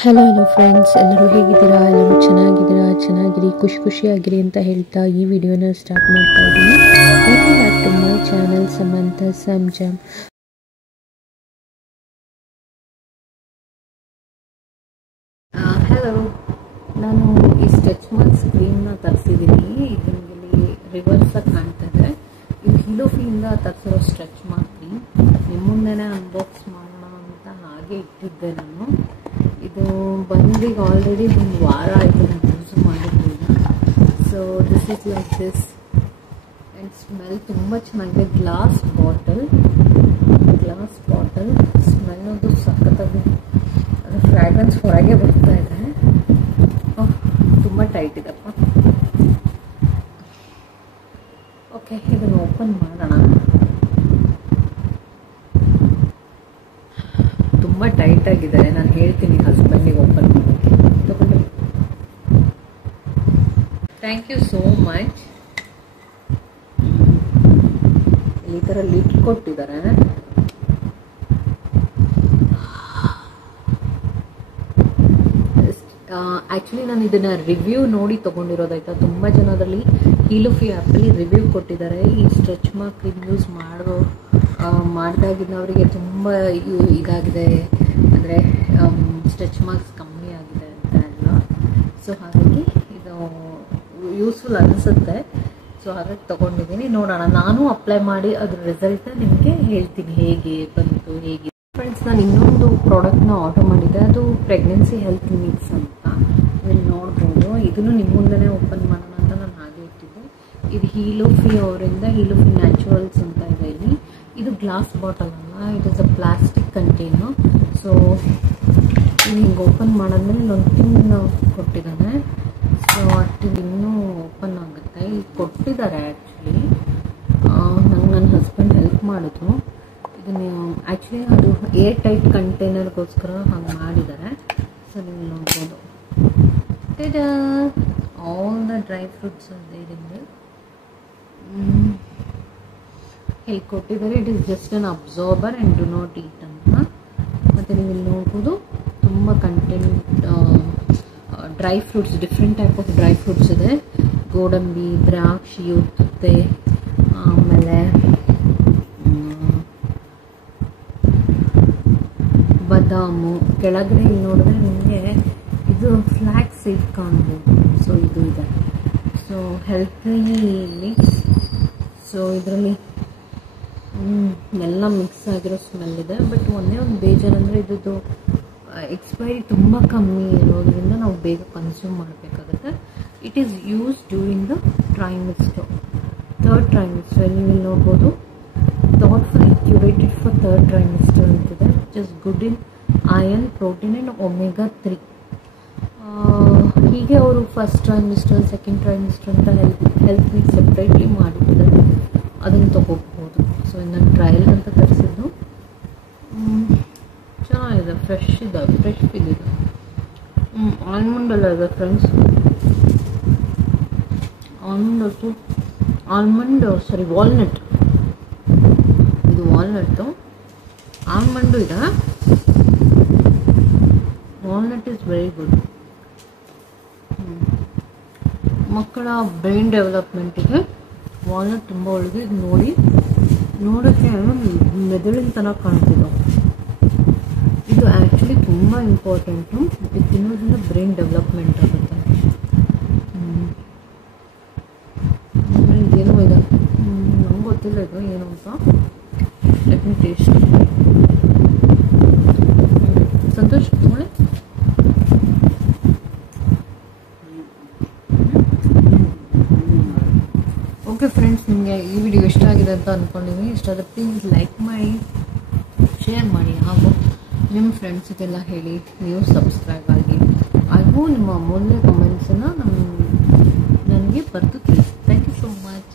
Hello friends, ಎಲ್ಲರೂ ಹೇಗಿದ್ದೀರಾ? ಎಲ್ಲರೂ ಚೆನ್ನಾಗಿರಿ, ಖುಷಿಯಾಗಿರಿ ಅಂತ ಹೇಳ್ತಾ ಈ ವಿಡಿಯೋನ ಸ್ಟಾರ್ಟ್ ಮಾಡ್ತಾ ಇದ್ದೀನಿ. Welcome back to my channel Samanta Sanjam. Hello, ನಾನು ಈ ಸ್ಟ್ರೆಚ್ ಮಾರ್ಕ್ ಸ್ಕ್ರೀನ್ನ ತರಿಸಿದ್ದೀನಿ. ಇದು ನಿಮಗೆ ರಿವರ್ಸ್ ಕಾಣ್ತಾ ಇದೆ. ಇದು ಹಿಲೋಫಿಯಿಂದ ತರಿಸಿರೋ ಸ್ಟ್ರೆಚ್ ಮಾರ್ಕ್ ಕ್ರೀಮ್. ನಿಮ್ಮ ಮುಂದೆನೇ ಅನ್ಬಾಕ್ಸ್ ಮಾಡೋಣ ಅಂತ ಹಾಗೆ ಇಟ್ಟಿದ್ದೆ ನಾನು. ಇದು ಬಂದಿಗೆ ಆಲ್ರೆಡಿ ಒಂದು ವಾರ ಆಯಿತು ನಾನು ಯೂಸ್ ಮಾಡಿದ್ದೀನಿ. So this is like this and smell ತುಂಬ ಚೆನ್ನಾಗಿದೆ. ಗ್ಲಾಸ್ ಬಾಟಲ್ ಸ್ಮೆಲ್ ಅದು ಸಖತ್ತಾಗಿ, ಅದು ಫ್ರಾಗ್ರೆನ್ಸ್ ಹೊರಗೆ ಬರ್ತಾ ಇದೆ. ತುಂಬ ಟೈಟ್ ಇದೆಪ್ಪ. ಓಕೆ, ಇದನ್ನು ಓಪನ್ ಮಾಡೋಣ. ತುಂಬ ಟೈಟ್ ಆಗಿದೆ. ನಾನು ಹೇಳ್ತೀನಿ ಹಸ್ಬೆಂಡಿಗೆ ಓಪನ್ ಮಾಡೋಕ್ಕೆ. ತಗೊಂಡು ಥ್ಯಾಂಕ್ ಯು ಸೋ ಮಚ್. ಈ ಥರ ಲಿಡ್ ಕೊಟ್ಟಿದ್ದಾರೆ. ಆ್ಯಕ್ಚುಲಿ ನಾನು ಇದನ್ನು ರಿವ್ಯೂ ನೋಡಿ ತೊಗೊಂಡಿರೋದಾಯ್ತಾ. ತುಂಬ ಜನ ಅದರಲ್ಲಿ ಹಿಲೋಫಿ ಆ್ಯಪಲ್ಲಿ ರಿವ್ಯೂ ಕೊಟ್ಟಿದ್ದಾರೆ. ಈ ಸ್ಟ್ರೆಚ್ ಮಾರ್ಕ್ ಕ್ರೀಮ್ ಯೂಸ್ ಮಾಡಿದಾಗಿದ್ದವರಿಗೆ ತುಂಬ ಇದಾಗಿದೆ, ಅಂದರೆ ಸ್ಟ್ರೆಚ್ ಮಾರ್ಕ್ಸ್ ಕಮ್ಮಿ ಆಗಿದೆ ಅಂತ ಎಲ್ಲ. ಸೊ ಹಾಗಾಗಿ ಇದು ಯೂಸ್ಫುಲ್ ಅನಿಸುತ್ತೆ. ಸೊ ಹಾಗಾಗಿ ತೊಗೊಂಡಿದ್ದೀನಿ. ನೋಡೋಣ, ನಾನು ಅಪ್ಲೈ ಮಾಡಿ ಅದ್ರ ರಿಸಲ್ಟ್ ನಿಮಗೆ ಹೇಳ್ತೀನಿ ಹೇಗೆ ಬಂತು ಹೇಗೆ. ಫ್ರೆಂಡ್ಸ್, ನಾನು ಇನ್ನೊಂದು ಪ್ರಾಡಕ್ಟ್ನ ಆರ್ಡರ್ ಮಾಡಿದ್ದೆ. ಅದು ಪ್ರೆಗ್ನೆನ್ಸಿ ಹೆಲ್ತ್ ಮಿಕ್ಸ್ ಅಂತ. ಇಲ್ಲಿ ನೋಡ್ಬೋದು. ಇದನ್ನು ನಿಮ್ಮ ಮುಂದೆನೇ ಓಪನ್ ಮಾಡೋಣ ಅಂತ ನಾನು ಹಾಗೆ ಇಟ್ಟಿದ್ದೆ. ಇದು ಹಿಲೋಫಿ ಅವರಿಂದ, ಹಿಲೋಫಿ ನ್ಯಾಚುರಲ್ಸ್ ಅಂತ ಇದೆ ಇಲ್ಲಿ. ಇದು ಗ್ಲಾಸ್ ಬಾಟಲ್ ಅಲ್ಲ, it is a plastic container. So ಇದು ಹಿಂಗೆ ಓಪನ್ ಮಾಡಿದ್ಮೇಲೆ ಇಲ್ಲೊಂದು ಪಿನ್ ಕೊಟ್ಟಿದ್ದಾನೆ. ಸೊ ಅಷ್ಟು ಇನ್ನೂ ಓಪನ್ ಆಗುತ್ತೆ. ಇಲ್ಲಿ ಕೊಟ್ಟಿದ್ದಾರೆ ಆ್ಯಕ್ಚುಲಿ. ನಂಗೆ ನನ್ನ ಹಸ್ಬೆಂಡ್ ಹೆಲ್ಪ್ ಮಾಡಿದ್ರು. ಇದನ್ನು ಆ್ಯಕ್ಚುಲಿ ಅದು ಏರ್ ಟೈಟ್ ಕಂಟೈನರ್ಗೋಸ್ಕರ ಹಂಗೆ ಮಾಡಿದ್ದಾರೆ. ಸೊ ನೀವು ನೋಡ್ಬೋದು. ಆಲ್ ದ ಡ್ರೈ ಫ್ರೂಟ್ಸ್ ಇದರಿಂದ ಹೇಗೆ ಕೊಟ್ಟಿದ್ದಾರೆ. It is just an absorber and do not eat ಅಂತ. ಮತ್ತು ನೀವು ಇಲ್ಲಿ ನೋಡ್ಬೋದು ತುಂಬ content dry fruits, different type of dry fruits ಇದೆ. ಗೋಡಂಬಿ, ದ್ರಾಕ್ಷಿ, ಉತ್ತುತ್ತೆ, ಆಮೇಲೆ ಬಾದಾಮು. ಕೆಳಗಡೆ ಇಲ್ಲಿ ನೋಡಿದ್ರೆ ನಿಮಗೆ ಇದು ಫ್ಲ್ಯಾಕ್ಸ್ ಸೀಡ್ ಕಾಣ್ಬೋದು. ಸೊ ಇದು ಇದೆ. So healthy mix. ಸೊ ಇದರಲ್ಲಿ ಎಲ್ಲ ಮಿಕ್ಸ್ ಆಗಿರೋ ಸ್ಮೆಲ್ ಇದೆ. ಬಟ್ ಒಂದೇ ಒಂದು ಬೇಜಾರಂದರೆ ಇದ್ದು ಎಕ್ಸ್ಪೈರಿ ತುಂಬ ಕಮ್ಮಿ ಇರೋದ್ರಿಂದ ನಾವು ಬೇಗ ಕನ್ಸ್ಯೂಮ್ ಮಾಡಬೇಕಾಗುತ್ತೆ. It is use during the trimester, third trimester. ನೀವು ಇಲ್ಲಿ ನೋಡ್ಬೋದು, thoughtfully curated for third trimester ಅಂತಿದೆ. Just good in iron, protein and omega-3. ಹೀಗೆ ಅವರು ಫಸ್ಟ್ ಟ್ರೈಮಿಸ್ಟರ್, ಸೆಕೆಂಡ್ ಟ್ರೈಮಿಸ್ಟರ್ ಅಂತ ಹೆಲ್ತ್ ಮಿಕ್ಸ್ ಸೆಪ್ರೇಟ್ಲಿ ಮಾಡಿಟ್ಟಿದ್ದಾರೆ. ಅದನ್ನು ತೊಗೋಬಹುದು. ಸೊ ನಾನು ಟ್ರಯಲ್ ಅಂತ ತರಿಸಿದ್ದು. ಚೆನ್ನಾಗಿದೆ, ಫ್ರೆಶ್ ಫೀಲ್ ಇದೆ. ಆಲ್ಮಂಡ್ ಎಲ್ಲ ಇದೆ ಫ್ರೆಂಡ್ಸ್. ವಾಲ್ನಟ್. ಇದು ವಾಲ್ನಟ್ಟು. ಆಲ್ಮಂಡು ಇದೆ. Walnut is very good. ಮಕ್ಕಳ ಬ್ರೈನ್ ಡೆವಲಪ್ಮೆಂಟಿಗೆ ವಾಲ್ನಟ್ ತುಂಬ ಒಳ್ಳೆಯದು. ಇದು ನೋಡೋಕ್ಕೆ ಮೆದುಳಿನ ಥರ ಕಾಣ್ತಿದ್ದು. ಇದು ಆ್ಯಕ್ಚುಲಿ ತುಂಬ ಇಂಪಾರ್ಟೆಂಟು. ಇದು ತಿನ್ನೋದ್ರಿಂದ ಬ್ರೈನ್ ಡೆವಲಪ್ಮೆಂಟ್ ಆಗುತ್ತೆ. ಇದೇನೋ ಇದೆ, ನಂಗೆ ಗೊತ್ತಿಲ್ಲ ಇದು ಏನು ಅಂತ. Let me taste. ಸಂತೋಷ್ ನೋಡಿ. ಓಕೆ ಫ್ರೆಂಡ್ಸ್, ನಿಮಗೆ ಈ ವಿಡಿಯೋ ಇಷ್ಟ ಆಗಿದೆ ಅಂತ ಅಂದ್ಕೊಂಡಿದ್ದೀನಿ. ಇಷ್ಟ ಆದರೆ ಪ್ಲೀಸ್ ಲೈಕ್ ಮಾಡಿ, ಶೇರ್ ಮಾಡಿ, ಹಾಗೂ ನಿಮ್ಮ ಫ್ರೆಂಡ್ಸಿಗೆಲ್ಲ ಹೇಳಿ. ನೀವು ಸಬ್ಸ್ಕ್ರೈಬ್ ಆಗಿ, ಹಾಗೂ ನಿಮ್ಮ ಅಮೂಲ್ಯ ಕಮೆಂಟ್ಸನ್ನು ನನಗೆ ಬರೆದು ತಿಳಿಸಿ. Thank you so much.